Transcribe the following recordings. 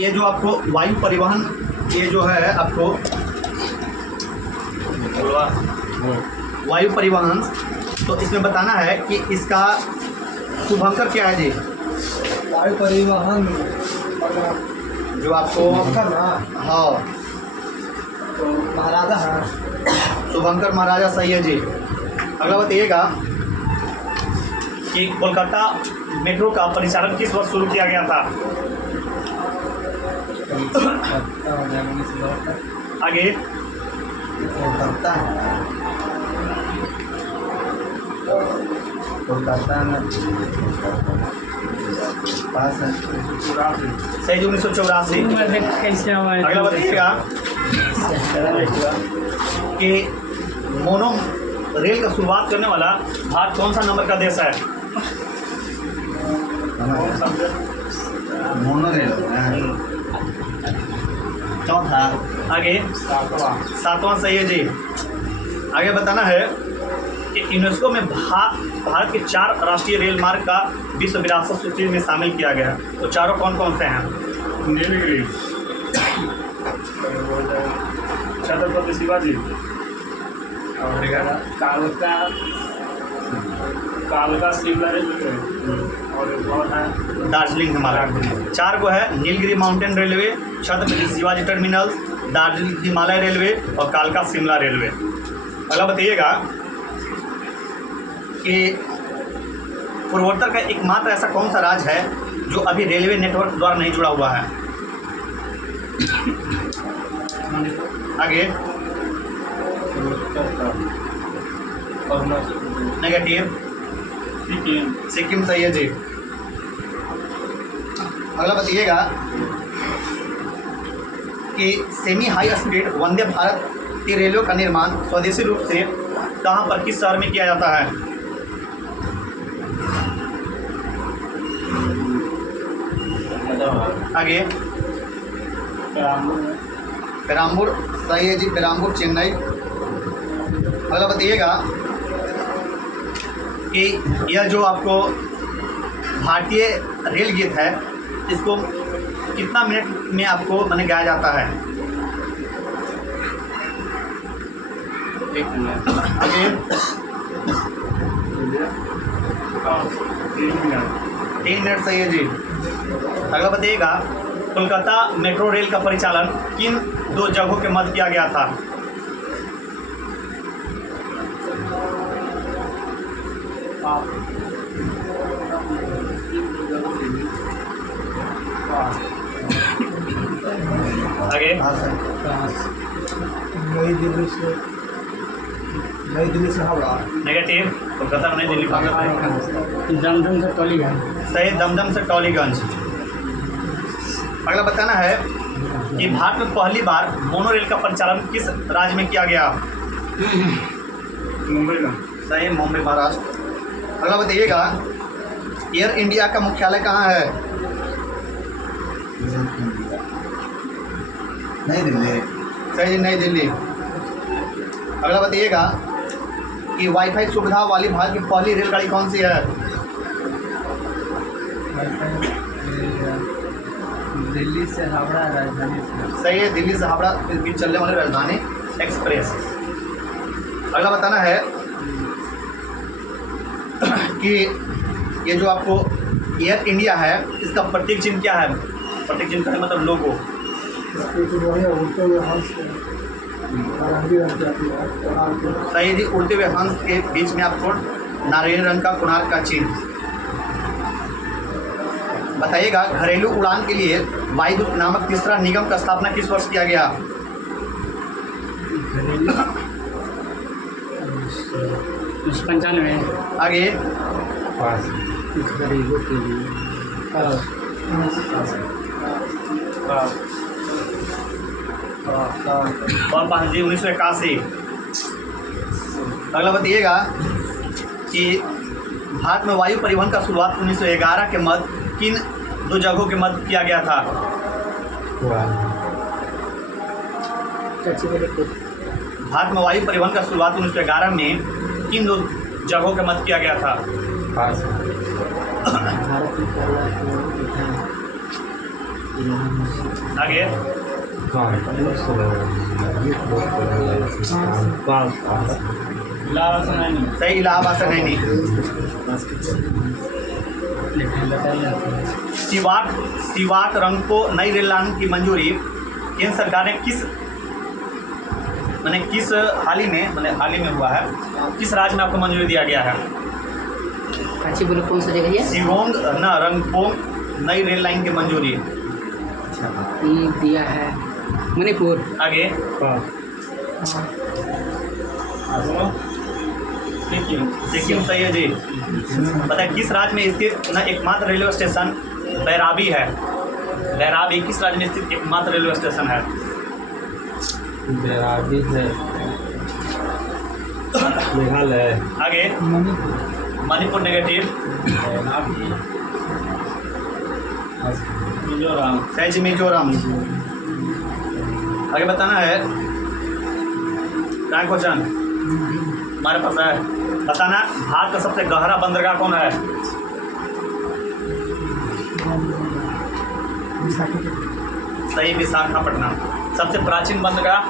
ये जो आपको वायु परिवहन, ये जो है आपको वायु परिवहन, तो इसमें बताना है कि इसका शुभंकर क्या है जी। वायु परिवहन जो आपको हाँ तो महाराजा है, शुभंकर महाराजा सही है जी। अगला बताइएगा कि कोलकाता मेट्रो का परिचालन किस वर्ष शुरू किया गया था। आगे कोलकाता कोलकाता में पास है सही 1984। अगला बताइएगा कि मोनो रेल का शुरुआत करने वाला भारत कौन सा नंबर का देश है। मोनोरेल चौथा। आगे सातवां सही है जी। आगे बताना है कि यूनेस्को में भारत के 4 राष्ट्रीय रेल मार्ग का विश्व विरासत सूची में शामिल किया गया है। तो चारों कौन कौन से हैं। नीलगिरी, छत्रपति शिवाजी, और कालका शिमला रेलवे, और एक और है दार्जिलिंग हिमालय। 4 को है Nilgiri mountain railway, Chhatrapati Shivaji terminal, Darjeeling Himalaya railway और कालका शिमला रेलवे। अगला बताइएगा कि पूर्वोत्तर का एकमात्र ऐसा कौन सा राज्य है जो अभी रेलवे नेटवर्क द्वारा नहीं जुड़ा हुआ है। आगे नेगेटिव सिक्किम सही है जी। अगला बताइएगा कि semi high speed Vande Bharat की रेलवे का निर्माण स्वदेशी रूप से कहाँ पर किस शहर में किया जाता है। आगे पेराम्बूर सही है जी, पेराम्बूर चेन्नई। अगला बताइएगा कि यह जो आपको भारतीय रेल गीत है इसको कितना मिनट में आपको मैंने गाया जाता है। आगे 3 मिनट सही है जी। अगला बताइएगा कोलकाता मेट्रो रेल का परिचालन किन 2 जगहों के मध्य किया गया था। आगे नई दिल्ली से हावड़ा। नेगेटिव कोलकाता में नई दिल्ली दमदम से टोलीगंज सही, दमदम से टोलीगंज। अगला बताना है कि भारत में पहली बार मोनो रेल का परिचालन किस राज्य में किया गया। मुंबई का सही, मुंबई महाराष्ट्र। अगला बताइएगा एयर इंडिया का मुख्यालय कहाँ है। नई दिल्ली सही, नई दिल्ली। अगला बताइएगा कि वाईफाई सुविधा वाली भारत की पहली रेलगाड़ी कौन सी है। दिल्ली से हावड़ा राजधानी से। सही है, दिल्ली से हावड़ा के बीच चलने वाली राजधानी एक्सप्रेस। अगला बताना है कि ये जो आपको एयर इंडिया है इसका प्रतीक चिन्ह क्या है। प्रतीक चिन्ह का मतलब लोगो। सही जी, उड़ते हुए हंस के बीच में आपको नारंगी रंग का कोणार्क का चिन्ह। बताइएगा घरेलू उड़ान के लिए वायुदूत नामक तीसरा निगम का स्थापना किस वर्ष किया गया। 95। आगे घरेलू के लिए और 5 जी 1981। अगला बताइएगा कि भारत में वायु परिवहन का शुरुआत 1911 के मध्य किन 2 जगहों के मध्य किया गया था। भारत में वायु परिवहन का शुरुआत 1911 में किन 2 जगहों के मध्य किया गया था। आगे इलाहाबाद से नहीं सही, इलाहाबाद से नहीं। सिवाट रंग को नई रेल लाइन की मंजूरी केंद्र सरकार ने किस हाल ही में हुआ है, किस राज्य में आपको मंजूरी दिया गया है? अच्छी बोलो कौन सा जगह है? शिवोंग न रंगपोंग नई रेल लाइन की मंजूरी ये दिया है मणिपुर। आगे सिक्किम सही है जी। बताए किस राज्य में स्थित न एकमात्र रेलवे स्टेशन बैराबी है? बैराबी किस राज्य में स्थित एकमात्र रेलवे स्टेशन है? बेराबी है मेघालय। आगे मणिपुर नेगेटिव। मिजोरम। सही जी, मिजोरम। आगे बताना है क्या क्वेश्चन हमारे पास है। बताना भारत का सबसे गहरा बंदरगाह कौन है? सही, विशाखापट्टनम। सबसे प्राचीन बंदरगाह?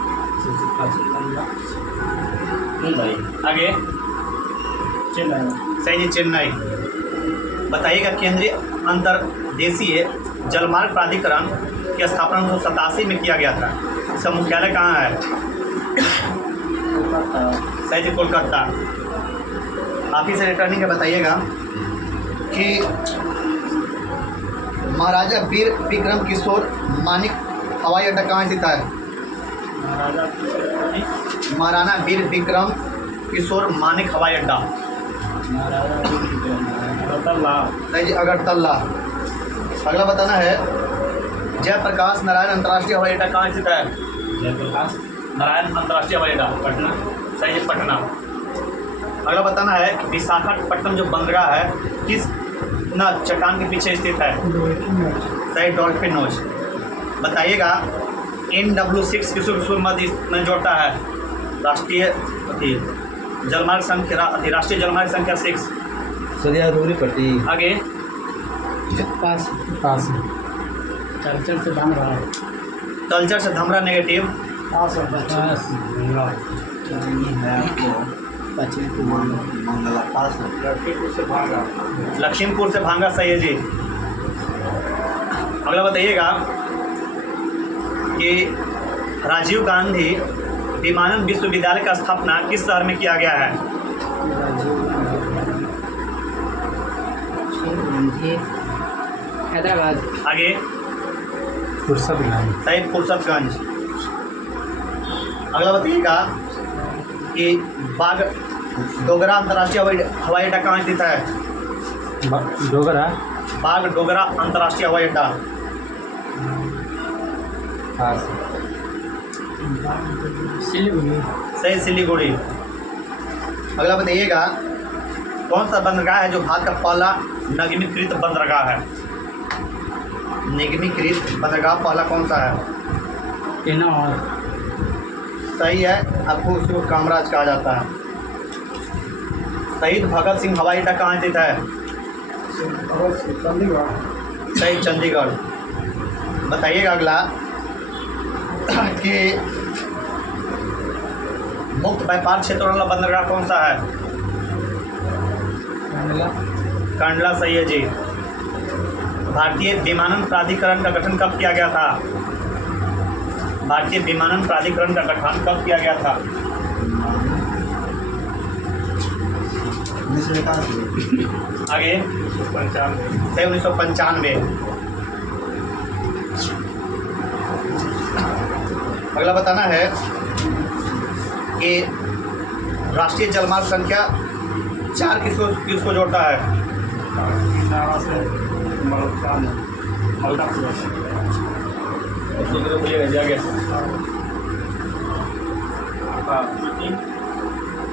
मुंबई। आगे चेन्नई। सही जी, चेन्नई। बताइएगा केंद्रीय अंतर्देशीय जलमार्ग प्राधिकरण की स्थापना 1987 में किया गया था। इसका मुख्यालय कहाँ है? सही जी, कोलकाता। आप ही से रिटर्निंग का बताइएगा कि महाराजा वीर विक्रम किशोर मानिक हवाई अड्डा कहाँ स्थित है? महाराणा वीर विक्रम किशोर मानिक हवाई अड्डा सही जी, अगरतला। अगला बताना है जयप्रकाश नारायण अंतर्राष्ट्रीय हवाई अड्डा कहाँ स्थित है? जयप्रकाश नारायण अंतर्राष्ट्रीय हवाई अड्डा पटना। सही है, पटना। अगला बताना है कि विशाखापट्टनम जो बंदरगाह है किस चट्टान के पीछे स्थित है? सही, डॉल्फिन नोच। बताइएगा NW6 किशोर मध्य में जोड़ता है? राष्ट्रीय जलमार्ग संख्या राष्ट्रीय जलमार्ग संख्या 6 सरिया दूरी पट्टी। आगे पास कल्चर से धामरा। कल्चर से धमरा नेगेटिव। मंगला पास लखीमपुर से भागा। लखीमपुर से भांगा सही है जी। अगला बताइएगा कि राजीव गांधी विमानन विश्वविद्यालय का स्थापना किस शहर में किया गया है? हैदराबाद। आगे फुर्सतगंज। सही, फुर्सतगंज। अगला बताइएगा कि बागडोगरा अंतर्राष्ट्रीय हवाई अड्डा कहाँ स्थित है? डोगरा। बागडोगरा अंतर्राष्ट्रीय हवाई अड्डा सिलीगुड़ी। सही, सिलीगुड़ी। अगला बताइएगा कौन सा बंदरगाह है जो भारत का पहला निगमीकृत बंदरगाह है? निगमीकृत बंदरगाह पहला कौन सा है? सही है, आपको उसको कामराज कहा जाता है। शहीद भगत सिंह हवाई अड्डा कहाँ स्थित है? सही, चंडीगढ़। बताइएगा अगला कि मुक्त व्यापार क्षेत्र वाला बंदरगाह कौन सा है? कंडला सही है जी। भारतीय विमानन प्राधिकरण का गठन कब किया गया था? भारतीय विमानन प्राधिकरण का गठन कब किया गया था? आगे 1995। अगला बताना है कि राष्ट्रीय जलमार्ग संख्या 4 किसको जोड़ता है?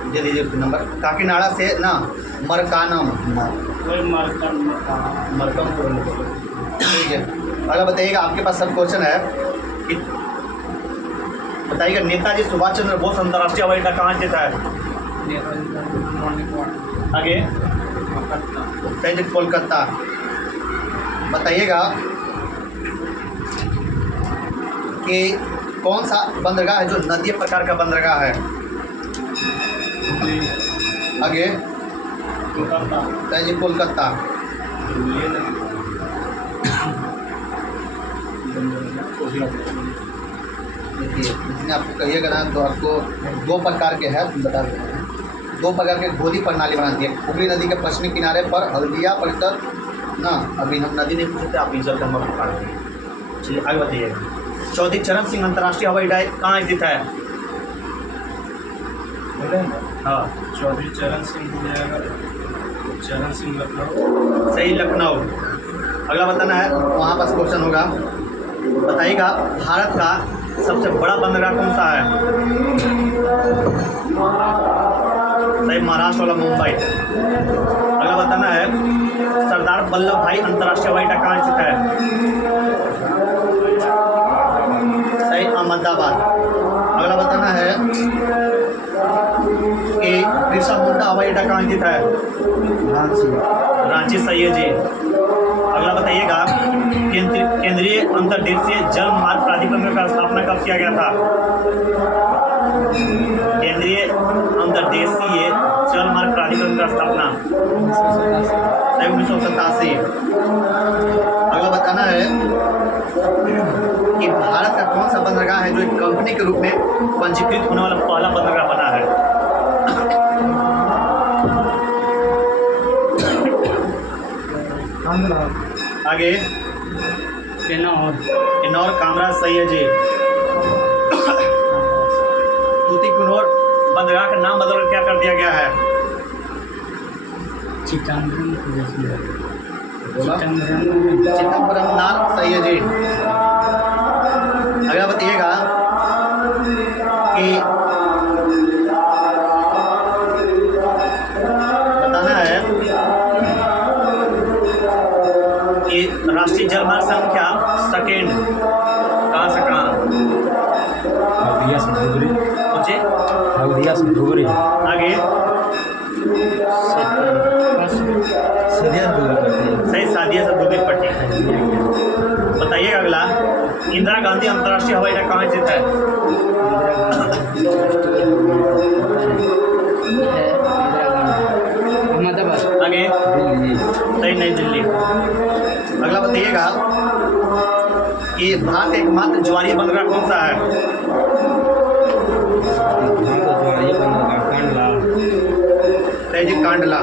दे दीजिए नंबर। काकीनाडा से ना मरकानम। ठीक है। अगला बताइएगा, आपके पास सब क्वेश्चन है कि बताइएगा नेताजी सुभाष चंद्र बोस अंतर्राष्ट्रीय हवाई अड्डा कहाँ स्थित है? आगे सही, कोलकाता। बताइएगा कि कौन सा बंदरगाह है जो नदीय प्रकार का बंदरगाह है? आगे कोलकाता। सही जी, कोलकाता। देखिए इसमें आपको कहिएगा ना तो आपको 2 प्रकार के हैं, बता देते हैं। 2 प्रकार के गोदी प्रणाली बनाती है। हुगली नदी के पश्चिमी किनारे पर हल्दिया परिसर ना, अभी हम नदी नहीं पूछे थे, आप इजल का मत पकड़ दिए। चलिए आगे बताइएगा। चौधरी चरण सिंह अंतर्राष्ट्रीय हवाई अड्डा कहाँ स्थित है? हाँ, चौधरी चरण सिंह हो जाएगा, चरण सिंह लखनऊ। सही, लखनऊ। अगला बताना है, वहाँ पास क्वेश्चन होगा। बताइएगा भारत का सबसे बड़ा बंदरगाह कौन सा है? सही, महाराष्ट्र वाला मुंबई। अगला बताना है, सरदार वल्लभ भाई अंतर्राष्ट्रीय हवाई अड्डा कहाँ स्थित है? सही, अहमदाबाद। अगला बताना है कि बिरसा मुंडा हवाई अड्डा कहाँ स्थित है? रांची। सही है जी। अगला बताइएगा, केंद्रीय अंतर्देशीय जल मार्ग प्राधिकरण का स्थापना कब किया गया था? केंद्रीय अंतर्देशीय जल मार्ग प्राधिकरण का स्थापना 1987। अगला बताना है कि भारत का कौन सा बंदरगाह है जो एक कंपनी के रूप में पंजीकृत होने वाला पहला बंदरगाह बना है? आगे किन्नौर, कामराज। सही है जी। तूतीकोरिन बंदरगाह का नाम बदलकर क्या कर दिया गया है? चिदम्बरम नाल। सही है जी। अगला बताइएगा कि बताना है कि राष्ट्रीय जलमार्ग संख्या सेकेंड कहाँ से कहाँ? हल्दिया से धुबरी। मुझे हल्दिया से धुबरी। आगे सही, सादिया से धुबरी पट्टी। बताइएगा अगला, इंदिरा गांधी अंतर्राष्ट्रीय हवाई अड्डा कहाँ स्थित है? अहमदाबाद। आगे सही, नई दिल्ली। अगला बताइएगा कि भारत का एकमात्र ज्वारीय बंदरगाह कौन सा है? सही जी, कांडला।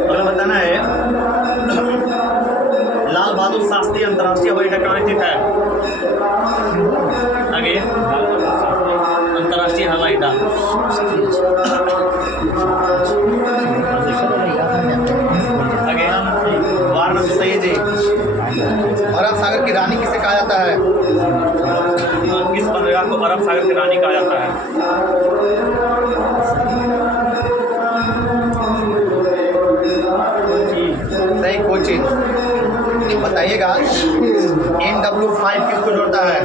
अगला बताना है, लाल बहादुर शास्त्री अंतर्राष्ट्रीय हवाई अड्डा कहाँ स्थित है? आगे अंतर्राष्ट्रीय हवाई अड्डा आगे वाराणसी। सही जी। अरब सागर की रानी किसे कहा जाता है? किस बंदरगाह को अरब सागर की रानी कहा जाता है? सही, कोचीन। बताइएगा NW5 किसको जोड़ता है?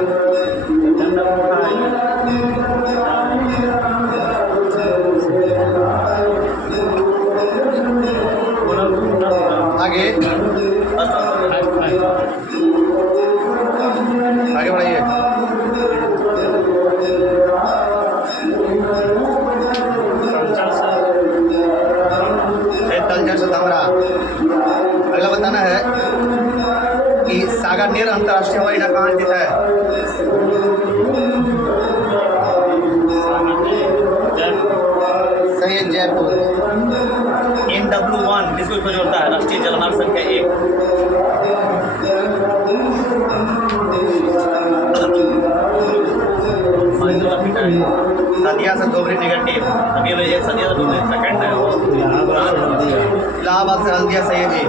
आगे आगे बढ़ाइए। तलचर से धमरा। अगला बताना है कि सागरनेर अंतर्राष्ट्रीय हवाई अड्डा कहाँ स्थित है? सही है, जयपुर। NW1 किसको जोड़ता है? राष्ट्रीय जलमार्ग संख्या 1। सदिया से धुबरी नेगेटिव। अभी ये सदिया से धुबरी सेकंड है। इलाहाबाद से हल्दिया। सही है जी।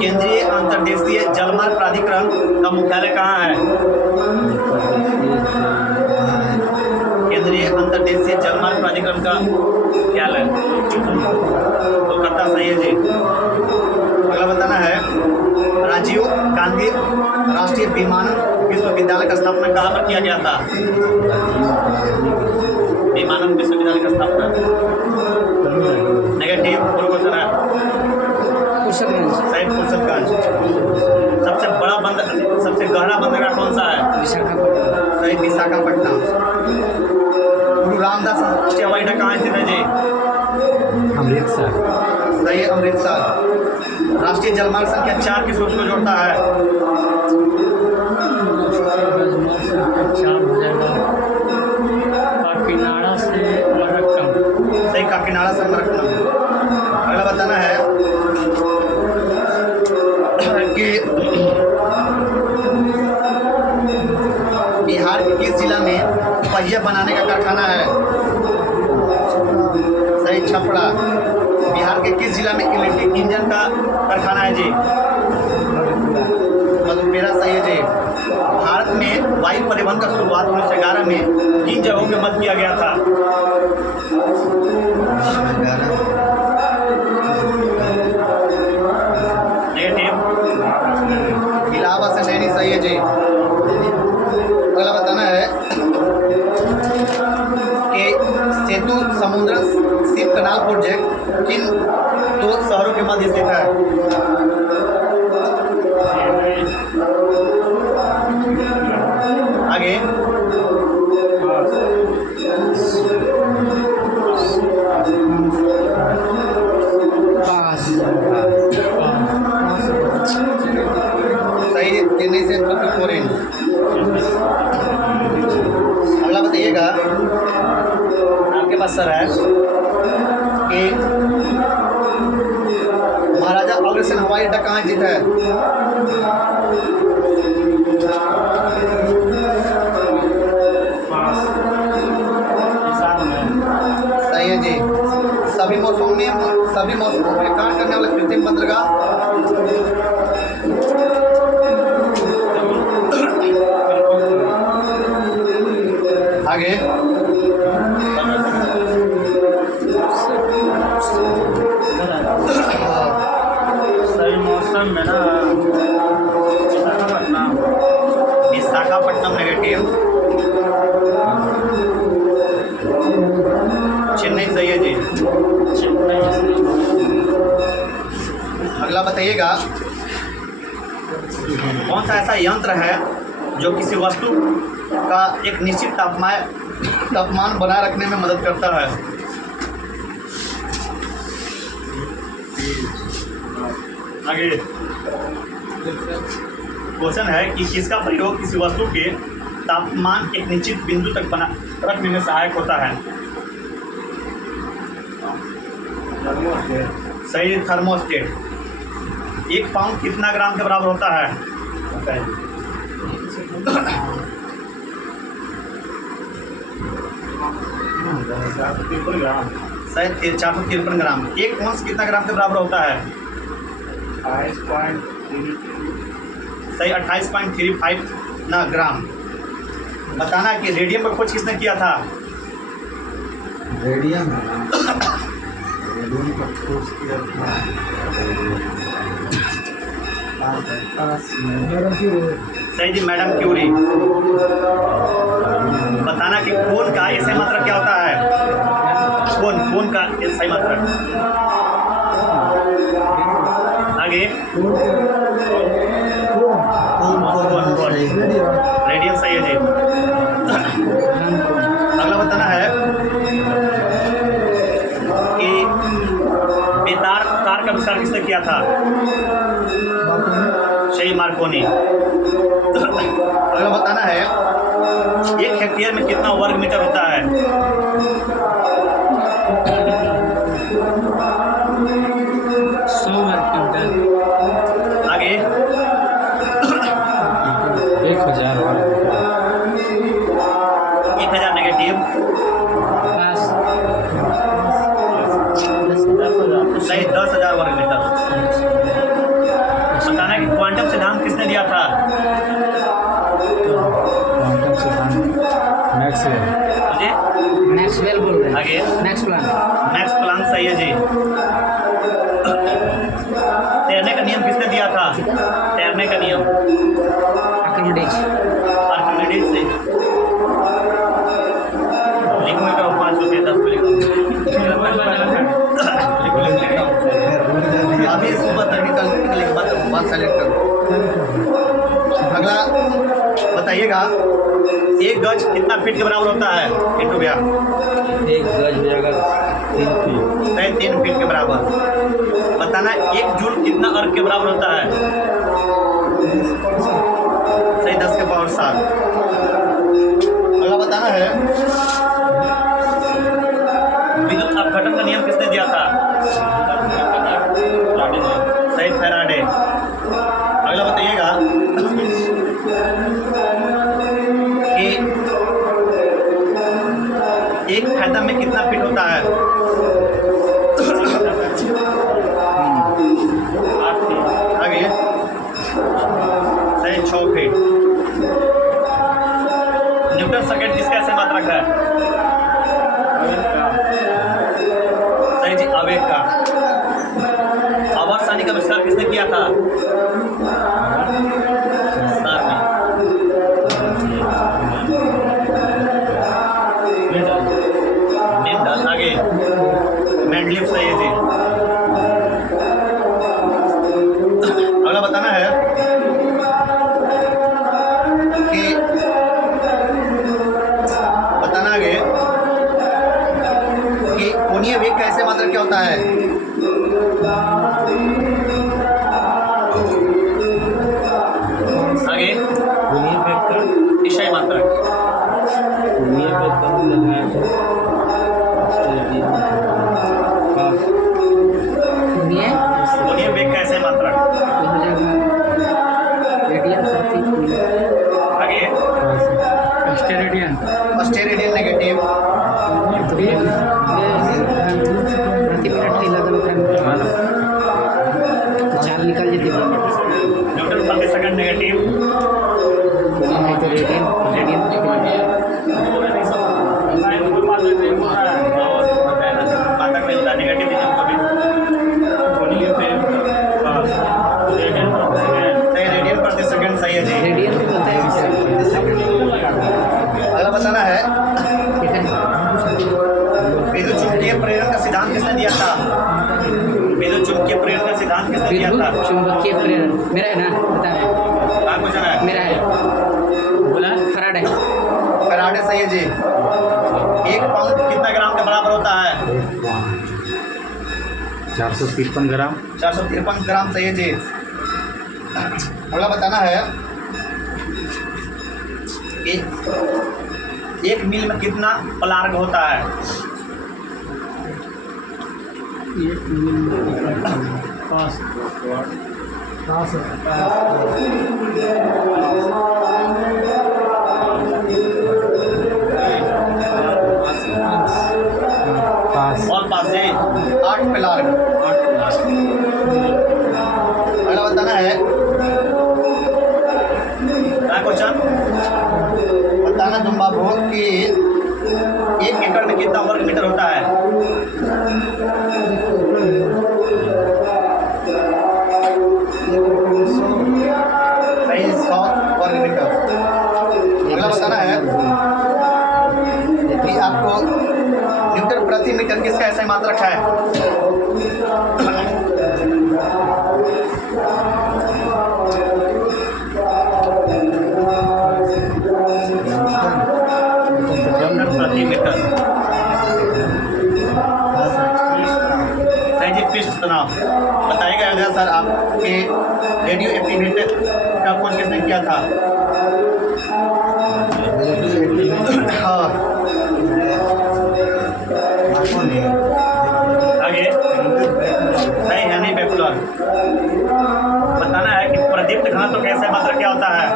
केंद्रीय अंतर्देशीय जलमार्ग प्राधिकरण का मुख्यालय कहाँ है? केंद्रीय अंतर्देशीय जलमार्ग प्राधिकरण का मुख्यालय कोलकाता। सही है जी। अगला बताना है, राजीव गांधी राष्ट्रीय विमानन विश्वविद्यालय का स्थापना कहाँ पर किया गया था? विमानन विश्वविद्यालय का स्थापना नेगेटिव। क्वेश्चन है, सही, फुर्सतगंज। सबसे बड़ा सबसे गहरा बंदरगाह कौन सा है? विशाखापट्टनम। सही, विशाखापट्टनम। गुरु रामदास अंतर्राष्ट्रीय हवाई अड्डा कहाँ स्थित है जी? अमृतसर। सही है, अमृतसर। राष्ट्रीय जलमार्ग संख्या 4 किस रूप को जोड़ता है? 4 हो जाएगा काकीनाडा से मरक्कम। सही, काकीनाडा से मरक्कम। अगला बताना है कि बिहार के किस जिला में पहिया बनाने का कारखाना है? सही, छपरा। बिहार के किस जिला में इलेक्ट्रिक इंजन का कारखाना है जी? मधुपेरा। सही है जी। भारत में वायु परिवहन का शुरुआत 1911 में किन जगहों के मध्य किया गया था? नेगेटिव। इलाहाबाद से नैनी। सही है जी। अगला बताना है कि सेतु समुद्र शिप कनाल प्रोजेक्ट किन 2 शहरों के मध्य स्थित है? आगे। सही, चेन्नई से तुतुकुरिन। अगला बताइएगा, आपके पास सर है कि महाराजा अग्रसेन हवाई अड्डा कहाँ स्थित है? सही है जी। सभी मौसमों में कार्य करने वाला कृत्रिम बंदरगाह? आगे। सही मौसम में ना विशाखापट्टनम। नेगेटिव। चेन्नई। सही है जी। अगला बताइएगा, कौन सा ऐसा यंत्र है जो किसी वस्तु का एक निश्चित तापमान बनाए रखने में मदद करता है? आगे। क्वेश्चन है कि किसका प्रयोग किसी वस्तु के तापमान एक निश्चित बिंदु तक बना रखने में सहायक होता है? सही, थर्मोस्टेट। 1 पाउंड कितना ग्राम के बराबर होता है? शायद 453 ग्राम। 1 औंस कितना ग्राम के बराबर होता है? 28.3। सही, 28.35 ना ग्राम। बताना कि रेडियम का खोज किसने किया था? रेडियम का खोज किया था सही जी, मैडम क्यूरी। बताना कि खून का सही मात्रा क्या होता है? खून का सही मात्रा। आगे। रेडियम। सही है जी। अगला बताना है कि बेतार तार का आविष्कार किसने किया था? सही, मार्कोनी। अगला बताना है 1 हेक्टेयर में कितना वर्ग मीटर होता है? 100 वर्ग मीटर। आगे। 1000 वर्ग। 1000 नेगेटिव। सही, 10,000 वर्ग मीटर। बताना कि क्वांटम सिद्धांत किसने दिया था? क्वांटम सिद्धांत मैक्सवेल बोल रहे हैं। आगे। Max Planck. सही है जी। तैरने का नियम किसने दिया था? तैरने का नियम आर्किमिडीज। आर्किमिडीज से। लिखो करो 5 रुपये 10 रुपये अभी सुबह तक निकल 5 सेलेक्ट करो। बताइएगा 1 गज कितना फीट के बराबर होता है किंटू भैया? 1 गज हो जाएगा 3 फीट। 3 फीट के बराबर। बताना 1 जूल कितना अर्ग के बराबर होता है? सही 10 के पावर 7। अगला बताना है विद्युत अपघटन का नियम किसने दिया था? सही फैराडे। अगला बताइएगा कि एक फैथम में कितना फीट होता है? 8 फीट। आगे सही 6 फीट। न्यूटन सेकंड किसका ऐसे मात्रक है? सही जी आवेग का। आवर्तसानी का आविष्कार किसने किया था? सर ने। मेंडल। आगे मेंडलीफ सही है जी। अगला बताना है कि बताना आगे कि कोणीय वेग का ऐसे मात्रक क्या होता है? आगे कोणीय वेग का ईसाई मात्रक। कोणीय वेग का मतलब है कोणीय वेग का ऐसे मात्रक। आगे स्टेरेडियन नेगेटिव। प्रति मिनट चाल निकल जाती है। न्यूटन प्रति सेकंड नेगेटिव। नहीं तो रेडियन मात्रक नहीं होता नेगेटिव कभी। सही रेडियन प्रति सेकंड सही है जी। रेडियन को बोलते हैं। अगला बताना है विद्युत चुंबकीय प्रेरण का सिद्धांत किसने दिया था? विद्युत चुंबकीय प्रेरण का सिद्धांत किसने दिया था? विद्युत चुंबकीय प्रेरण मेरा है ना, बता रहे कहाँ क्वेश्चन है? मेरा है, बोला फैराडे। फैराडे सही है जी। 1 पाउंड कितना ग्राम के बराबर होता है? 453 ग्राम। 453 ग्राम सही है जी। अगला बताना है कि 1 मील में कितना पलार्ग होता है? 1 मील में 5 और 5 से 8 पलार्ग। अगला बताना है क्या क्वेश्चन? बताना तुम बाबू कि 1 एकड़ में कितना वर्ग मीटर होता है? सही 100 वर्ग मीटर। अगला बताना है कि आपको न्यूटन प्रति मीटर किसका ऐसा मात्रक है? न्यूटन प्रति मीटर। सही जी पृष्ठ तनाव। बताइएगा अगर सर आपके रेडियो एक्टिविटी का खोज किसने किया था? हाँ आगे सही हेनरी बेकुलर। बताना है कि प्रदीप्त घनत्व का ऐसा मात्रक क्या होता है?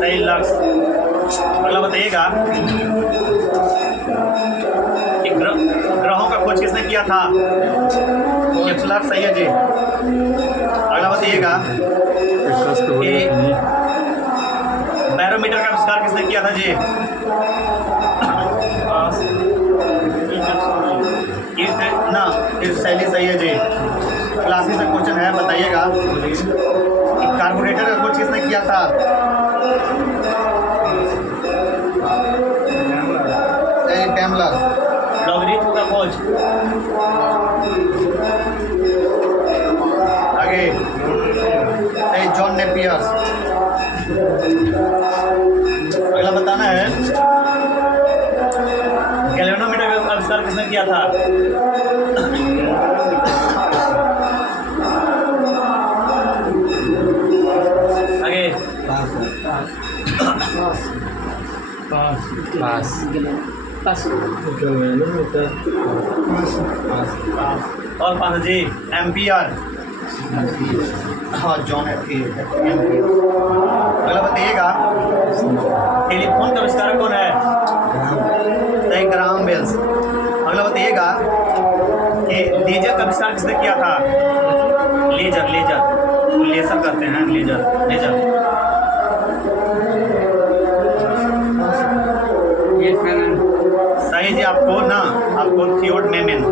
सही लक्स। अगला बताइएगा कि ग्रहों का खोज किसने किया था? केप्लर सही है जी। अगला बताइएगा कि बैरोमीटर का आविष्कार किसने किया था जी? ना शैली सही है जी। क्लासी से क्वेश्चन है, बताइएगा कि कार्बोरेटर का खोज किसने किया था? सही टेम्पलर। लॉगरिथम का खोज आगे सही जॉन नेपियर। अगला बताना है गैल्वेनोमीटर का आविष्कार किसने किया था? आगे पास और पास जी एम्पियर। हाँ जॉन एम्पियर। अगला बताइएगा टेलीफोन का आविष्कारक कौन है? सही ग्राहम बेल्स। अगला बताइएगा कि लेजर का आविष्कार किसने किया था? लेजर लेजर करते हैं लेजर। ये फैन सही जी आपको थियोड मेमेन।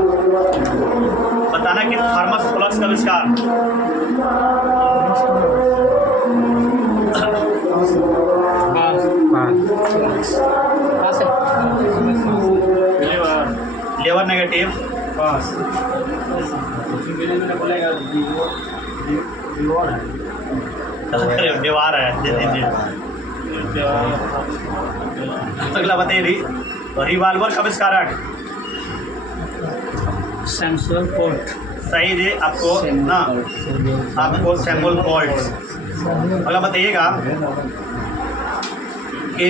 बताना कि थर्मस फ्लक्स का आविष्कार? पास है लेवर नेगेटिव। पास बोलेगा दीवार है दे दीजिए। अगला बताइए रिवाल्वर का आविष्कारक? सैमसंग पोर्ट सही जी आपको सैमुअल बोल्ट। अगला बताइएगा कि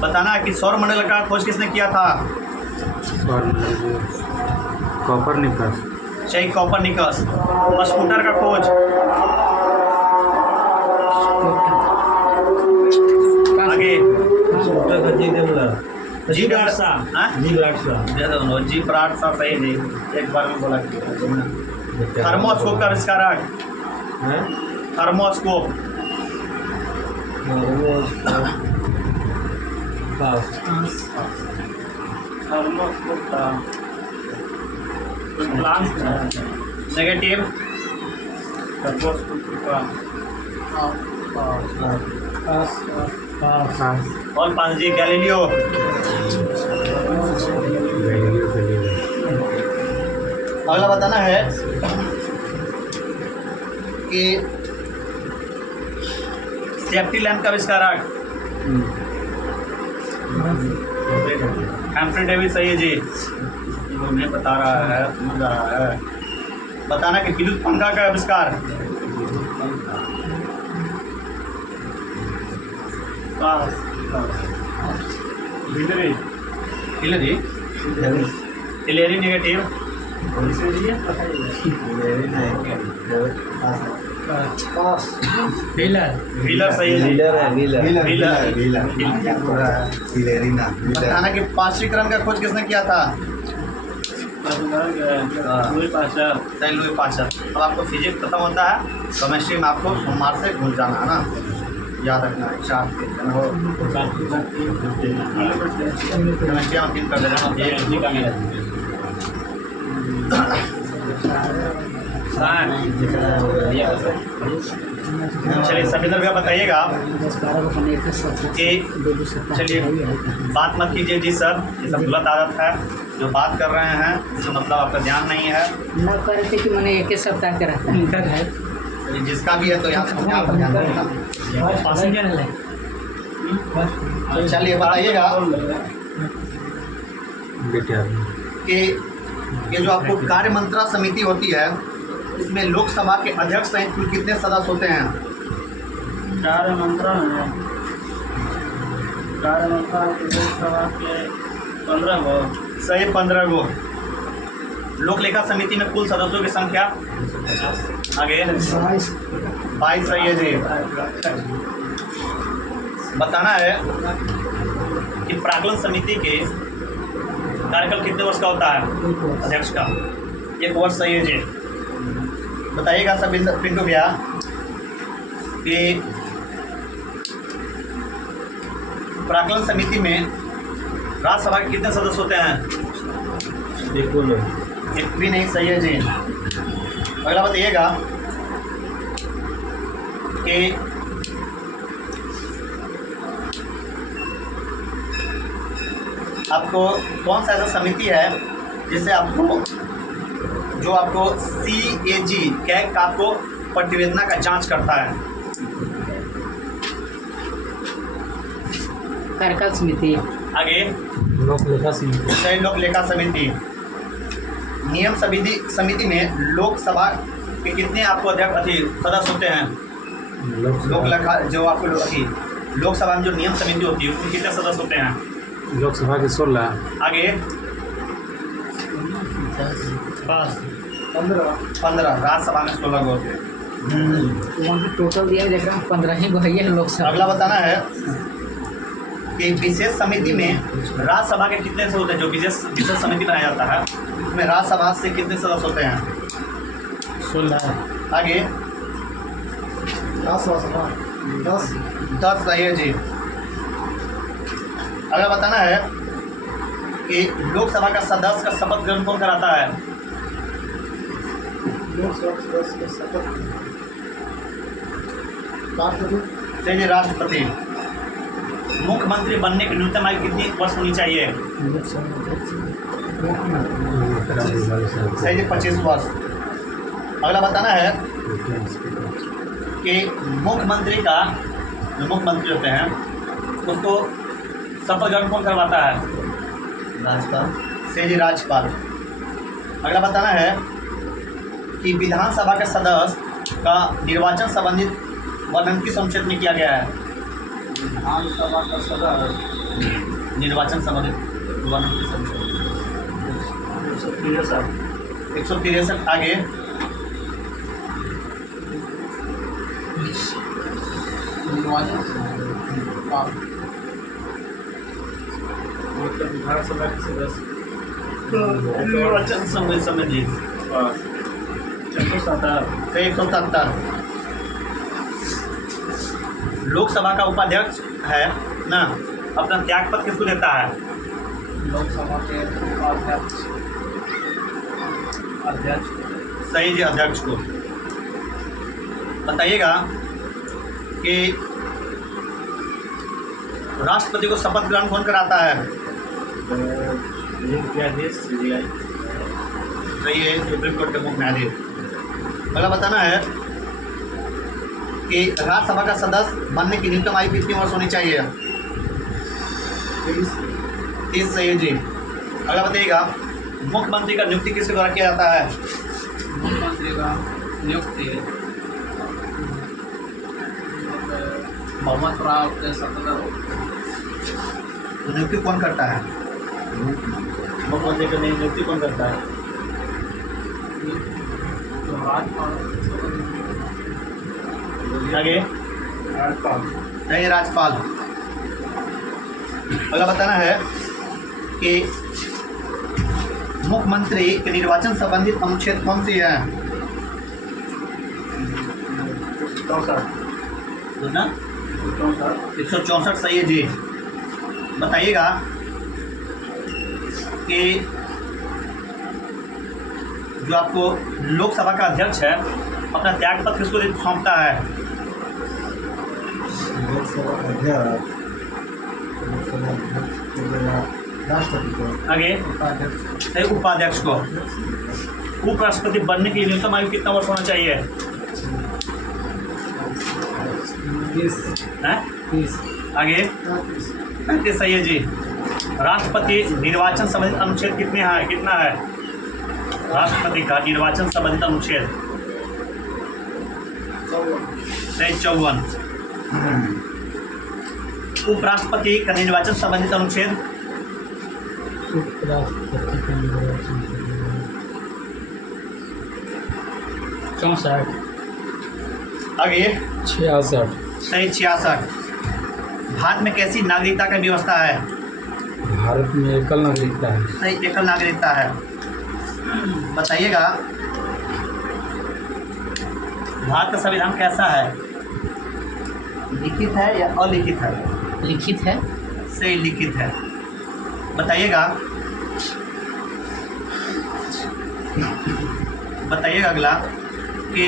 बताना कि सौरमंडल का खोज किसने किया था? कॉपरनिकस सही कॉपरनिकस। स्कूटर का खोज? आगे जी ब्राडशा सही जी एक बार में बोला। थर्मोस्कोप का आविष्कारक? Thermoscope negative. और पांच जी गैलीलियो। अगला बताना है कि सेफ्टी लैंप का आविष्कारक? हम्फ्री डेविस सही है जी। वो नहीं बता रहा है समझ रहा है। बताना कि विद्युत पंखा का आविष्कार? Hillary negative. व्हीलर सही है। बताना कि पाँचवीकरण का खोज किसने किया था? Louis Pasteur. अब आपको फिजिक्स खत्म होता है, केमिस्ट्री में आपको सोमवार से घुस जाना है ना, याद रखना है। केमिस्ट्री हम फिर कर देना। चलिए सविंदर भैया बताइएगा कि चलिए बात मत कीजिए जी सर, ये सब गलत आदत है जो बात कर रहे हैं, इसका मतलब आपका ध्यान नहीं है। न करते कि मैंने एक सप्ताह का रहता है जिसका भी है तो यहाँ चलिए बताइएगा कि ये जो आपको कार्य मंत्रणा समिति होती है, इसमें लोकसभा के अध्यक्ष सहित कुल कितने सदस्य होते हैं? कार्य मंत्रणा लोकसभा के 15 गो। सही 15 गो। लोक लेखा समिति में कुल सदस्यों की संख्या? आगे 22 सही है जी। बताना है कि प्राक्कलन समिति के कार्यकाल कितने वर्ष का होता है अध्यक्ष का? 1 वर्ष सही है जी। बताइएगा सब पिंटू भैया कि प्राक्कलन समिति में राज्यसभा के कितने सदस्य होते हैं? एक भी नहीं सही है जी। अगला बताइएगा कि आपको कौन सा ऐसा समिति है जिससे आपको जो आपको CAG कैग आपको प्रतिवेदना का जांच करता है? कार्यकाल समिति। आगे लोक लेखा समिति। सही, लोक लेखा समिति। नियम समिति में लोकसभा के कितने आपको अध्यक्ष सदस्य होते हैं? लोक लेखा जो आपको लोकसभा में जो नियम समिति होती है उसमें कितने सदस्य होते हैं? लोकसभा के 16। आगे 15। राज्यसभा में 16 गो होते हैं। टोटल दिया जरा 15 ही गो है लोकसभा। अगला बताना है कि विशेष समिति में राज्यसभा के कितने सदस्य होते हैं? जो विशेष समिति बनाया जाता है उसमें राज्यसभा से कितने सदस्य होते हैं? 16। आगे 10 सही है जी। अगला बताना है कि लोकसभा का सदस्य का शपथ ग्रहण कौन कराता है? सही जी, राष्ट्रपति। मुख्यमंत्री बनने की न्यूनतम आयु कितनी वर्ष होनी चाहिए? सही जी, 25 वर्ष। अगला बताना है कि मुख्यमंत्री होते हैं उसको शपथ ग्रहण कौन करवाता है? राज्यपाल। सही जी, राज्यपाल। अगला बताना है कि विधानसभा के सदस्य का निर्वाचन संबंधित वर्णन किस अनुच्छेद में किया गया है? विधानसभा का सदस्य निर्वाचन संबंधित वर्णन किस अनुच्छेद? 163। आगे विधानसभा के सदस्य निर्वाचन संबंधित 170। लोकसभा का उपाध्यक्ष है ना, अपना त्यागपत्र किसको देता है? लोकसभा के अध्यक्ष। सही जी, अध्यक्ष को। बताइएगा कि राष्ट्रपति को शपथ ग्रहण कौन कराता है? सही है, सुप्रीम कोर्ट के मुख्य न्यायाधीश। अगला बताना है कि राज्यसभा का सदस्य बनने की न्यूनतम आयु कितनी वर्ष होनी चाहिए? 30 सही है जी। अगला बताइएगा मुख्यमंत्री का नियुक्ति किसके द्वारा किया जाता है? मुख्यमंत्री का नियुक्ति मोहम्मद राव के नियुक्ति कौन करता है? मुख्यमंत्री का नियुक्ति कौन करता है? आगे नहीं, राज्यपाल। अगला बताना है कि मुख्यमंत्री के निर्वाचन संबंधित अनुच्छेद कौन सी है? 164 सही है जी। बताइएगा कि जो आपको लोकसभा का अध्यक्ष है अपना त्यागपत्र किसको सौंपता है? लोकसभा अध्यक्ष राष्ट्रपति को। आगे सही, उपाध्यक्ष को। उपराष्ट्रपति बनने के लिए न्यूनतम आयु कितना वर्ष होना चाहिए? 30। आगे 35 सही है जी। राष्ट्रपति निर्वाचन संबंधित अनुच्छेद कितना है? राष्ट्रपति का निर्वाचन संबंधित अनुच्छेद 54। उपराष्ट्रपति का निर्वाचन संबंधित अनुच्छेद 64। आगे 66 सही, 66। भारत में कैसी नागरिकता की व्यवस्था है? भारत में एकल नागरिकता है। सही, एकल नागरिकता है। बताइएगा भारत का संविधान कैसा है? लिखित है या अलिखित है? लिखित है। सही, लिखित है। बताइएगा अगला कि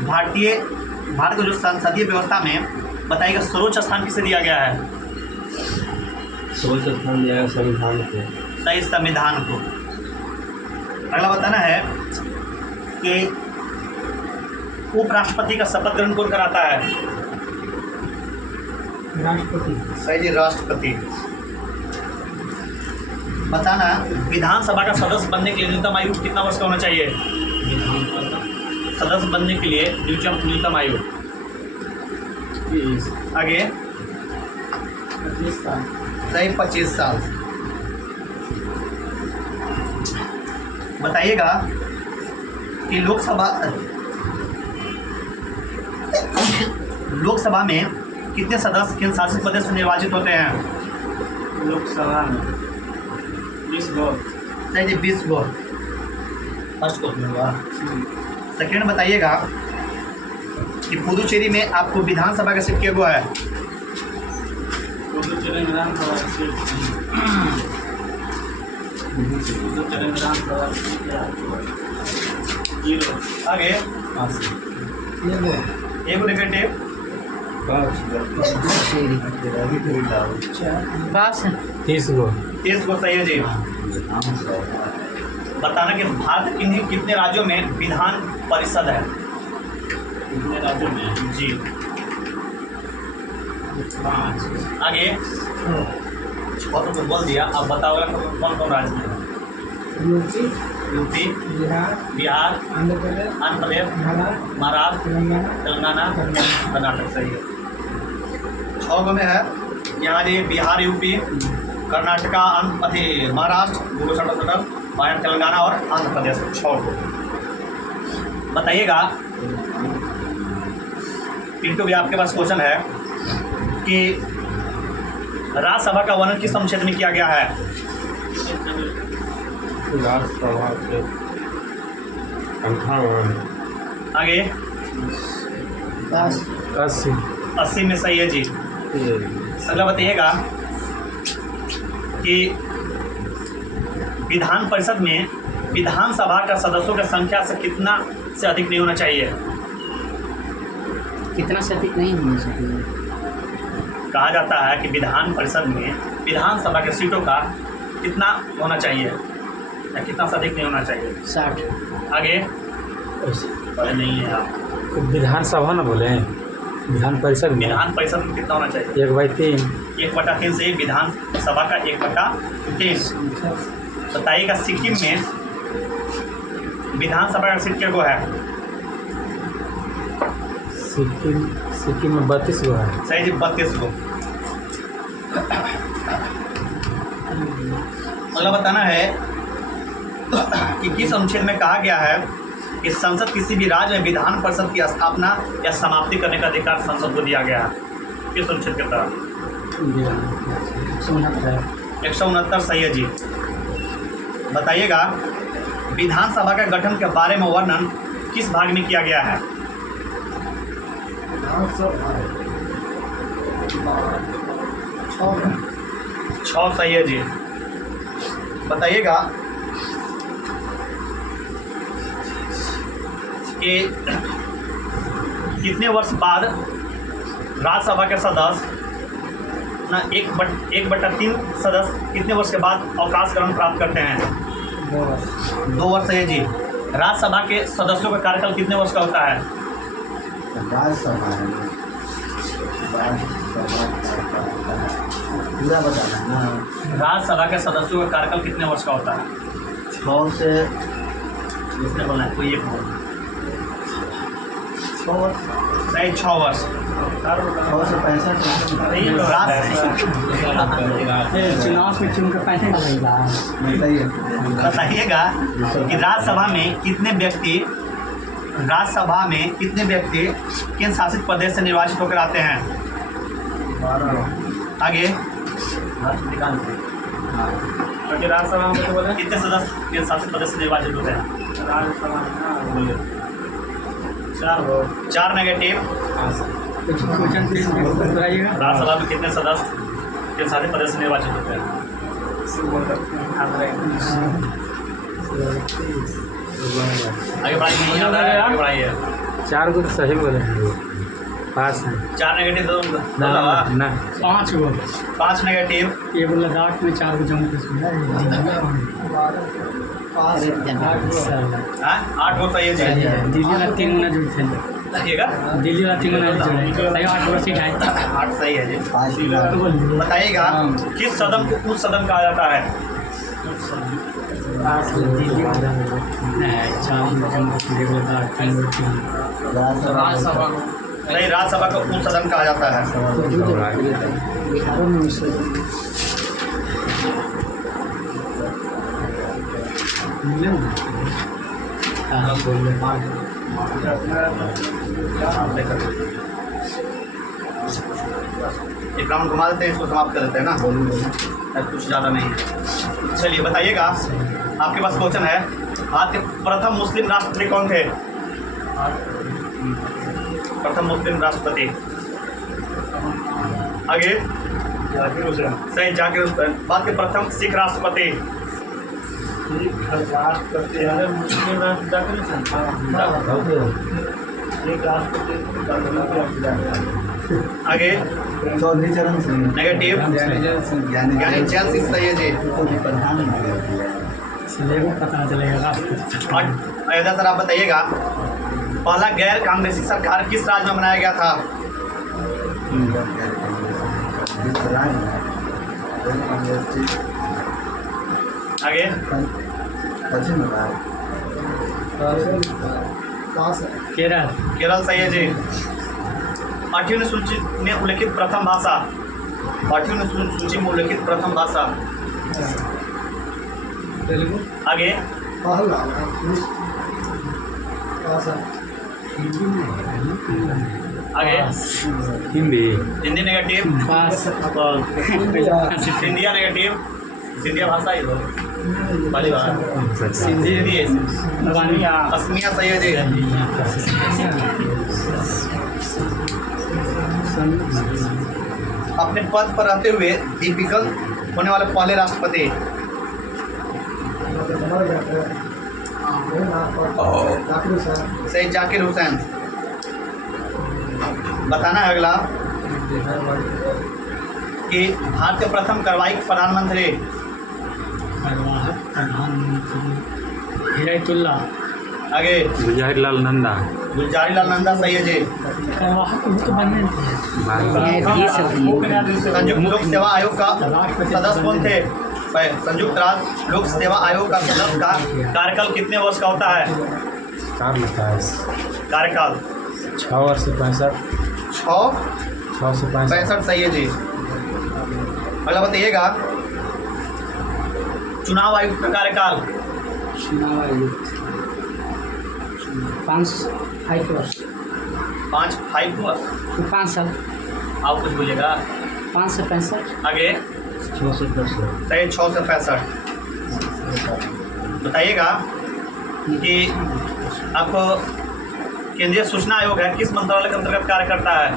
भारत को जो संसदीय व्यवस्था में बताइएगा सर्वोच्च स्थान किसे दिया गया है? सर्वोच्च स्थान दिया गया संविधान को। सही, संविधान को। अगला बताना है कि उपराष्ट्रपति का शपथ ग्रहण कौन कराता है? राष्ट्रपति। सही जी, राष्ट्रपति। बताना, विधानसभा का सदस्य बनने के लिए न्यूनतम आयु कितना वर्ष का होना चाहिए? सदस्य बनने के लिए न्यूनतम आयु। आगे, 25 साल। सही, 25 साल। बताइएगा कि लोकसभा में कितने सदस्य केंद्र शासित प्रदेश से निर्वाचित होते हैं? लोकसभा में 20 गो। सही जी, 20 गो। फर्स्ट क्वेश्चन होगा। सेकेंड बताइएगा कि पुदुचेरी में आपको विधानसभा का सीट क्या हुआ है? पुदुचेरी विधानसभा सीट। पुदुचेरी विधानसभा सीट 0। आगे, एगो नेगेटिव। पुदुचेरी। 30 गो। 30 गो सही है जी। बताना कि भारत के कितने राज्यों में विधान परिषद है? कितने राज्यों में? जी। 5। आगे, 6 तो बोल दिया, अब बताओगे कौन कौन राज्य में? UP, UP, Bihar, Bihar, Andhra Pradesh, Maharashtra, Telangana, Karnataka. सही है, 6 गो में है। यहाँ जी बिहार, यूपी, कर्नाटका, महाराष्ट्र, तेलंगाना और आंध्र प्रदेश। 6 गो। बताइएगा, पिंटू भी आपके पास क्वेश्चन है कि राज्यसभा का वर्णन किस अनुच्छेद में किया गया है? राज्यसभा के 58। आगे, 80। 80 में सही है जी। अगला बताइएगा कि विधान परिषद में विधानसभा का सदस्यों की संख्या से कितना से अधिक नहीं होना चाहिए? कितना से अधिक नहीं होना चाहिए? कहा जाता है कि विधान परिषद में विधानसभा के सीटों का कितना होना चाहिए या कितना से अधिक नहीं होना चाहिए? 60। आगे, पढ़े नहीं है आप। तो विधानसभा ना बोले, विधान परिषद में विधान परिषद में कितना होना चाहिए? 1/3। 1/3 से विधानसभा का 1/3। बताइएगा, सिक्किम में विधानसभा का सीट क्या गो है? सिक्किम में 32 गो है। सही जी, 32 गो। अगला बताना है कि किस अनुच्छेद में कहा गया है कि संसद किसी भी राज्य में विधान परिषद की स्थापना या समाप्ति करने का अधिकार संसद को दिया गया है? किस अनुच्छेद के तहत? 169 सही है जी। बताइएगा, विधानसभा के गठन के बारे में वर्णन किस भाग में किया गया है? 6 सही है जी। बताइएगा कि कितने वर्ष बाद राज्यसभा के सदस्य 1/3 सदस्य कितने वर्ष के बाद अवकाश ग्रहण प्राप्त करते हैं? 2 वर्ष है जी। राज्यसभा के सदस्यों का कार्यकाल कितने वर्ष का होता है? पूरा बताना है ना। राज्यसभा के सदस्यों का कार्यकाल कितने वर्ष का होता है? 6 से जिसने बोला है कोई एक बोल। 6 वर्ष। सही, 6 वर्ष। 6 से 65। चुनाव में चुन कर पहले लगेगा। बताइए। बताइएगा कि राज्यसभा में कितने व्यक्ति केंद्र शासित प्रदेश से निर्वाचित होकर आते हैं? 12। आगे, राज्यसभा में तो बोले कितने सदस्य केंद्र शासित प्रदेश से निर्वाचित होते हैं? राज्यसभा में ना बोलिए। 4 नेगेटिव। क्वेश्चन प्लीज बताइएगा। राज्यसभा में कितने सदस्य केंद्र शासित प्रदेश से निर्वाचित होते हैं? आगे बढ़ाइए, नहीं याद है, आगे बढ़ाइए। 4 गो तो सही बोले हैं। 5 है 4 नेगेटिव, ना। 5 गो। 5 नेगेटिव। ये लद्दाख में 4 गो जम्मू कश्मीर। पाँच हाँ 8 गो सही है जी। दिल्ली वाला 3 गुना जुड़ थे देखिएगा दिल्ली वाला 3 गुना जुड़े सही 8 गो सीट है 8 सही है जी। पाँच बताइएगा किस सदन को उच्च सदन कहा जाता है? दिल्ली वाला राज्यसभा नहीं, राज्यसभा को उच्च सदन कहा जाता है। बिहारों में एक राउंड घुमा देते हैं, इसको समाप्त कर देते हैं ना, कुछ ज़्यादा नहीं है। चलिए बताइएगा, आपके पास क्वेश्चन है, भारत के प्रथम मुस्लिम राष्ट्रपति कौन थे? प्रथम मुस्लिम राष्ट्रपति आगे सही जाकिर हुसैन। भारत के प्रथम सिख राष्ट्रपति मुस्लिम आगे चौधरी चरण सिंह नेगेटिव ज्ञानी जैन सिंह सही है जी। पता चलेगा राष्ट्रपति और अयोध्या सर आप बताइएगा, पहला गैर कांग्रेसी सरकार किस राज्य में बनाया गया था? आगे पश्चिम बंगाल केरल केरल सही है जी। 8वीं सूची में उल्लेखित प्रथम भाषा, 8वीं सूची में उल्लेखित प्रथम भाषा तेलुगु आगे आगे हिंदी हिंदी नेगेटिव पास सिंधिया नेगेटिव सिंधिया भाषा ही हो वाली बात सिंधी असमिया सही है जी। अपने पद पर रहते हुए दीपिकल होने वाले पहले राष्ट्रपति सही जाकिर हुसैन। बताना है अगला कि भारत के प्रथम कार्रवाई प्रधानमंत्री हिदायतुल्ला आगे गुलजारीलाल नंदा गुलजारीलाल नंदा सही है जी। तो बनने संयुक्त लोक सेवा आयोग का सदस्य कौन थे? संयुक्त राष्ट्र लोक सेवा आयोग का सदस्य का कार्यकाल कितने वर्ष का होता है? 4 लिखा है कार्यकाल 6 वर्ष से 65 6 से 65 65 सही है जी। अगला बताइएगा, चुनाव आयुक्त का कार्यकाल चुनाव आयुक्त 5 वर्ष 5 साल आप कुछ बोलिएगा 5 से 65 आगे 6 से 10 सही 6 से 65। बताइएगा कि आपको केंद्रीय सूचना आयोग है किस मंत्रालय के अंतर्गत कार्य करता है?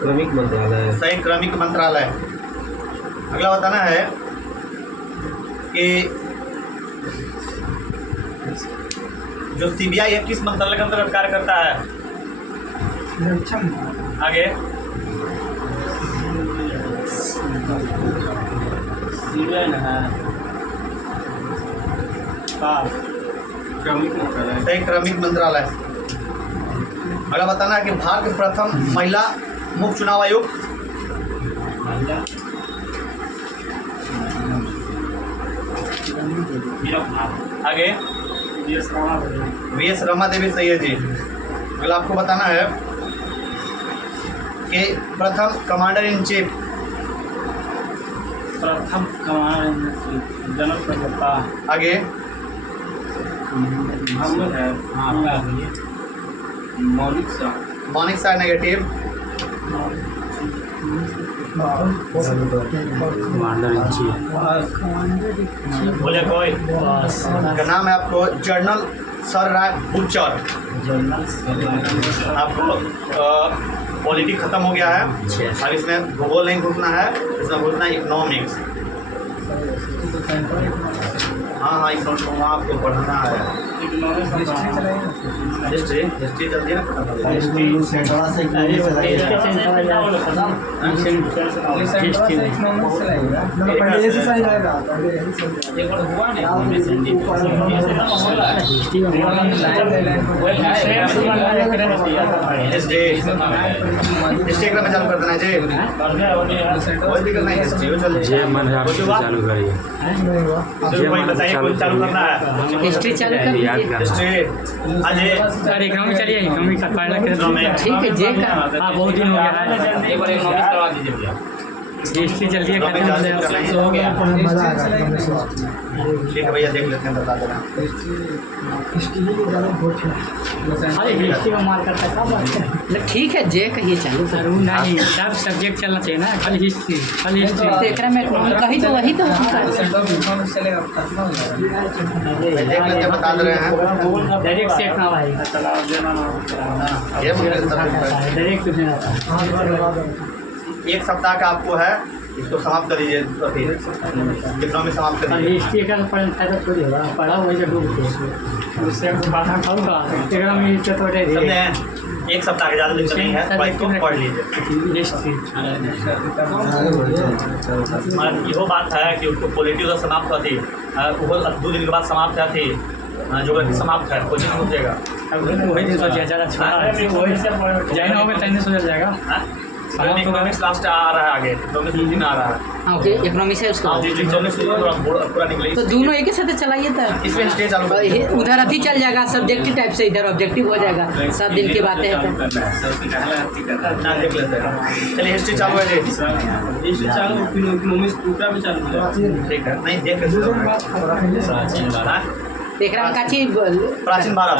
क्रमिक मंत्रालय सही क्रमिक मंत्रालय। अगला बताना है कि जो सीबीआई है किस मंत्रालय के अंतर्गत कार्य करता है? आगे सीबीआई है क्रमिक मंत्रालय सही क्रमिक मंत्रालय। अगला बताना है कि भारत के प्रथम महिला मुख्य चुनाव आयुक्त आगे वीएस रमा देवी सही है जी। अगला आपको बताना है कि प्रथम कमांडर इन चीफ प्रथम कमांडर जनरल प्रवक्ता आगे मोहम्मद है मौनिक शाह नेगेटिव कमांडर इन चीफ बोले कोई का नाम है आपको जनरल सर राय बुचर। आपको पॉलिटिक्स खत्म हो गया है, अब इसमें भूगोल नहीं घुसना है, इसमें घुसना है इकोनॉमिक्स। हाँ इकोनॉमिक्स वहाँ आपको पढ़ाना है। हिस्ट्री हिस्ट्री जल्दी ना पढ़ाना। हिस्ट्री सेंट्रल से इकोनॉमिक्स चलाइए। मतलब पहले ऐसे सही रहेगा। हिस्ट्री हिस्ट्री में चालू कर देना है जी। कोई भी करना है हिस्ट्री वो चल जे मन है आप चालू करिए। कोई बताइए कौन चालू करना है। हिस्ट्री चालू कर याद दीजिए। करना। हिस्ट्री अजय सर इकोनॉमिक चलिए इकोनॉमिक का पढ़ना ठीक है जे का हाँ बहुत दिन हो गया है एक बार इकोनॉमिक्स करवा दीजिए भैया। हिस्ट्री जल्दी खत्म हो जाए हो गया मजा आएगा। ठीक है भैया देख लेते हैं बता देना। हिस्ट्री को ज़्यादा बहुत अरे हिस्ट्री में मार करता कब ठीक है जे कहिए चालू कर। जरूर नहीं सब सब्जेक्ट चलना चाहिए ना खाली हिस्ट्री तो एकरा में कही तो वही तो होता है। देख लेते हैं बता दे रहे हैं। डायरेक्ट सेट ना भाई ये मतलब डायरेक्ट देना था एक सप्ताह का आपको है, इसको समाप्त कर दीजिए। कितना में समाप्त कर दीजिए। हिस्ट्री का फायदा थोड़ी होगा पढ़ा वही से डूब गए उससे बाहर खाऊंगा इंस्टाग्राम में इज्जत हो जाएगी समझे हैं? एक सप्ताह के ज़्यादा दिन तो नहीं है, तो इसको पढ़ लीजिए। हिस्ट्री मतलब यो बात है कि उसको पॉलिटी तो समाप्त होती वो 2 दिन के बाद समाप्त थी ज्योग्राफी समाप्त है, कोचिंग हो जाएगा। वही दिन सोचा ज़्यादा छोड़ा वही जाना होगा तैने सोचा जाएगा इकोनॉमिक्स लास्ट आ रहा है आगे, इकोनॉमिक्स उसी में आ रहा है। हाँ ओके इकोनॉमिक्स है उसका। हाँ जी इकोनॉमिक्स पूरा निकले। तो दोनों एक ही साथ चलाइए तो इसमें स्टेज चालू कर दीजिए। उधर अभी चल जाएगा सब्जेक्टिव टाइप से, इधर ऑब्जेक्टिव हो जाएगा। 7 दिन की बातें हैं तो ना देख लेते हैं। चलिए हिस्ट्री चालू है जी। हिस्ट्री चालू इकोनॉमिक्स पूरा भी चालू है। ठीक है नहीं देख लेते हैं। एकरा में काची प्राचीन भारत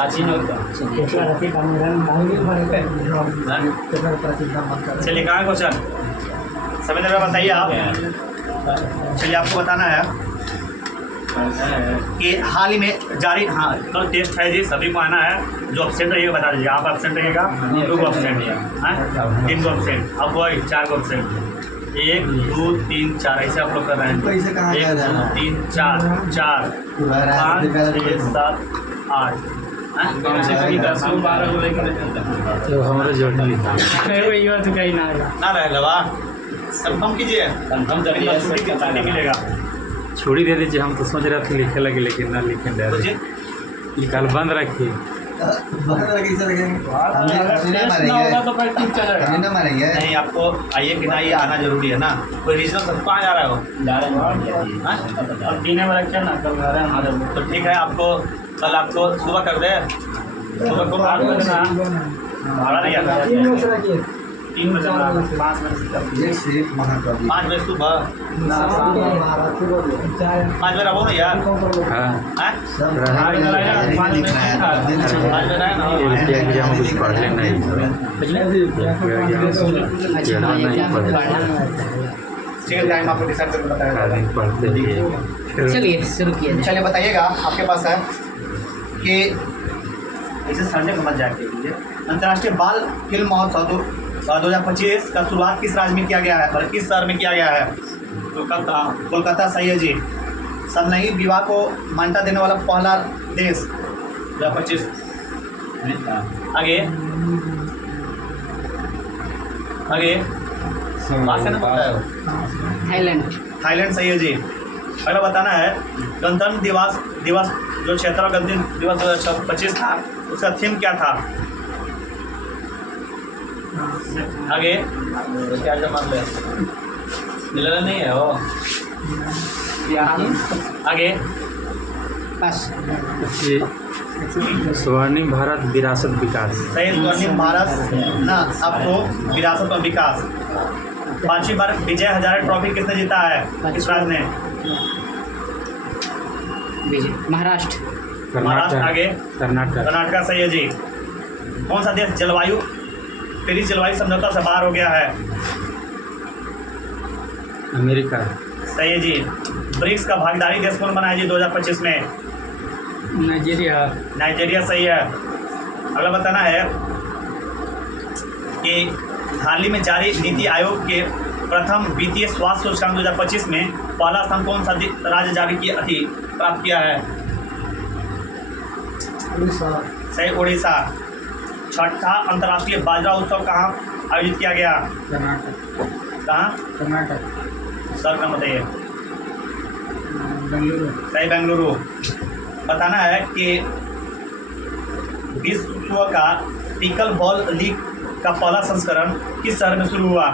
चलिए कहाँ है क्वेश्चन समय देर बताइए आप। चलिए आपको बताना है कि हाल ही में जारी कल टेस्ट है जी, सभी को आना है। जो ऑब्सेंट रहिएगा बता दीजिए। आप ऑब्सेंट रहिएगा 2 को ऑब्सेंट 3 को ऑब्सेंट अब वही 4 को ऑब्सेंट 1 2 3 4 ऐसे आप लोग कर रहे हैं। 1 2 3 4 4 5 6 7 8 तो हमारा जोड़ लिखा वही बात कहीं ना आएगा ना रहे लवा कंफर्म कीजिए। कंफर्म छुट्टी मिलेगा। छोड़ी दे दीजिए। हम तो सोच रहे थे लिखे लगे लेकिन ना लिखे सोचिए निकाल बंद रखिए। नहीं आपको आइए कि ना ये आना जरूरी है ना। कोई रीजनल सब कहाँ जा रहा हो अब पीने वाला क्या ना कल घर है हमारे तो ठीक है। आपको कल आपको सुबह कर दे। सुबह को भाड़ा नहीं आता 3 बजे 5 बजे से 5 बजे सुबह 5 बजे रहो ना यार। हाँ हैं? ये रुपया एग्जाम कुछ पढ़ लेना ही ठीक है टाइम आपको डिसाइड करके बताया। पढ़ते ही चलिए शुरू किया जाए। चलिए बताइएगा आपके पास है कि इसे संडे को मत जाके कीजिए। अंतर्राष्ट्रीय बाल फिल्म महोत्सव 2025 का शुरुआत किस राज्य में किया गया है और किस शहर में किया गया है? कोलकाता सही है जी। समलैंगिक विवाह को मान्यता देने वाला पहला देश 2025। आगे आगे बात करना पड़ता है। थाईलैंड थाईलैंड सही है जी। अगला बताना है गणतंत्र दिवस जो 76वां गणतंत्र दिवस 2025 था उसका थीम क्या था? आगे क्या मान ले मिलना नहीं है वो। आगे बस स्वर्णिम भारत विरासत विकास सही स्वर्णिम भारत ना आपको विरासत और विकास। 5वीं बार विजय हजारे ट्रॉफी किसने जीता है? किस राज्य ने? महाराष्ट्र। महाराष्ट्र। आगे कर्नाटक सही है जी। कौन सा देश पेरिस जलवायु समझौता से बाहर हो गया है? अमेरिका सही है जी। ब्रिक्स का भागीदारी देश कौन बना है जी 2025 में? नाइजीरिया सही है। अगला बताना है कि हाल ही में जारी नीति आयोग के प्रथम वित्तीय स्वास्थ्य सूचकांक 2025 में पहला स्थान कौन सा राज्य जारी किया थी प्राप्त किया है? उड़ीसा। सही, उड़ीसा। छठा अंतर्राष्ट्रीय बाजरा उत्सव कहाँ आयोजित किया गया? कर्नाटक। कहाँ? कर्नाटक। सर का बताइए। बेंगलुरु। सही, बेंगलुरु। बताना है कि विश्व का पिकल बॉल लीग का पहला संस्करण किस शहर में शुरू हुआ?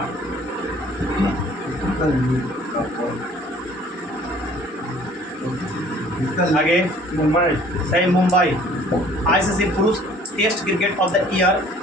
आगे। मुंबई। सही, मुंबई। आईसीसी पुरुष test cricket of the year